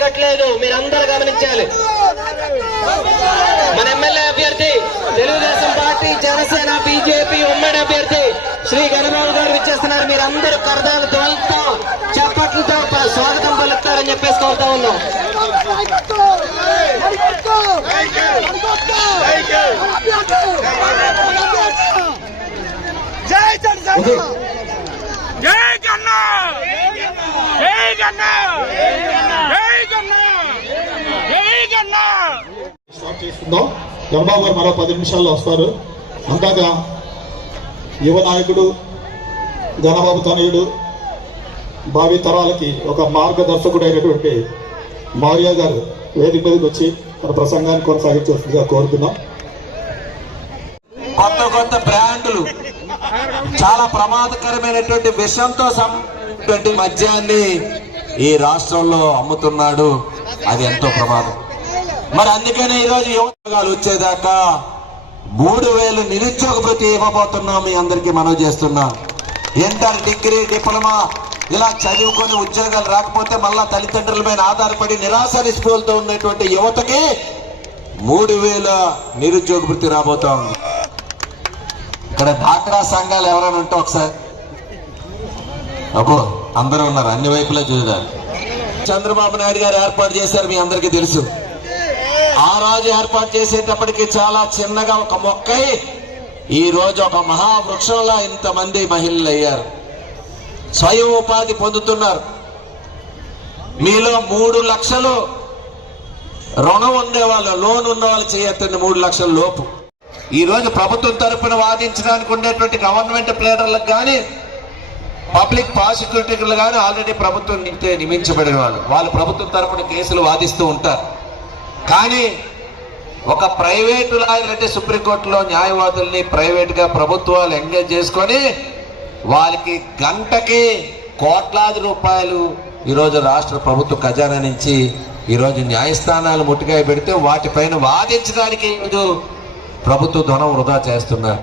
జరగట్లేదు, మీరందరూ గమనించాలి. మన ఎమ్మెల్యే అభ్యర్థి తెలుగుదేశం పార్టీ, జనసేన, బీజేపీ ఉమ్మడి అభ్యర్థి శ్రీ గణబాబు గారు విచ్చేస్తున్నారు. మీరందరూ కరదాల ధ్వనులతో చప్పట్లతో స్వాగతం పలుకుతారని చెప్పేసి కోరుతా ఉన్నాం. గణబాబు గారు మరో 10 నిమిషాల్లో వస్తారు. అందాక యువ నాయకుడు, గణబాబు తనయుడు, భావి తరాలకి ఒక మార్గదర్శకుడు అయినటువంటి మౌర్య గారు వేదిక మీదకి వచ్చి మన ప్రసంగాన్ని కొనసాగించాల్సిందిగా కోరుతున్నాం. కొత్త కొత్త బ్రాండ్లు, చాలా ప్రమాదకరమైనటువంటి విషంతో మద్యాన్ని ఈ రాష్ట్రంలో అమ్ముతున్నాడు. అది ఎంతో ప్రమాదం. మరి అందుకనే ఈరోజు యువతగాలు వచ్చేదాకా 3000 నిరుద్యోగ భృతి ఇవ్వబోతున్నాం. మీ అందరికీ మనవి చేస్తున్నాం. ఇంటర్, డిగ్రీ, డిప్లొమా ఇలా చదువుకొని ఉద్యోగాలు రాకపోతే మళ్ళా తల్లిదండ్రుల మీద ఆధారపడి నిరాశ నిస్పృహలతో ఉన్నటువంటి యువతకి 3000 నిరుద్యోగ భృతి రాబోతా ఉంది. ఇక్కడ డాక్రా సంఘాలు ఎవరైనా ఉంటే ఒకసారి అబ్బో అందరూ ఉన్నారు, అన్ని వైపులా చూడాలి. చంద్రబాబు నాయుడు గారు ఏర్పాటు చేశారు, మీ అందరికీ తెలుసు. ఆ రోజు ఏర్పాటు చేసేటప్పటికి చాలా చిన్నగా ఒక మొక్కై ఈ రోజు ఒక మహావృక్షంలా ఇంతమంది మహిళలు అయ్యారు, స్వయం ఉపాధి పొందుతున్నారు. మీలో 3 లక్షలు రుణం ఉండేవాళ్ళు, లోన్ ఉన్నవాళ్ళు చేయొద్దండి 3 లక్షల లోపు. ఈ రోజు ప్రభుత్వం తరపున వాదించడానికి ఉండేటువంటి గవర్నమెంట్ ప్లేడర్లకు కానీ, పబ్లిక్ ప్రాసిక్యూటర్లు కానీ ఆల్రెడీ ప్రభుత్వం నియమించబడిన వాళ్ళు ప్రభుత్వం తరపున కేసులు వాదిస్తూ ఉంటారు. కానీ ఒక ప్రైవేటు లాయర్ అంటే సుప్రీంకోర్టులో న్యాయవాదుల్ని ప్రైవేట్గా ప్రభుత్వాలు ఎంగేజ్ చేసుకొని వాళ్ళకి గంటకి కోట్లాది రూపాయలు ఈరోజు రాష్ట్ర ప్రభుత్వ ఖజానా నుంచి ఈరోజు న్యాయస్థానాలు ముట్టుకాయ పెడితే వాటిపైన వాదించడానికి ఈరోజు ప్రభుత్వ ధనం వృధా చేస్తున్నారు.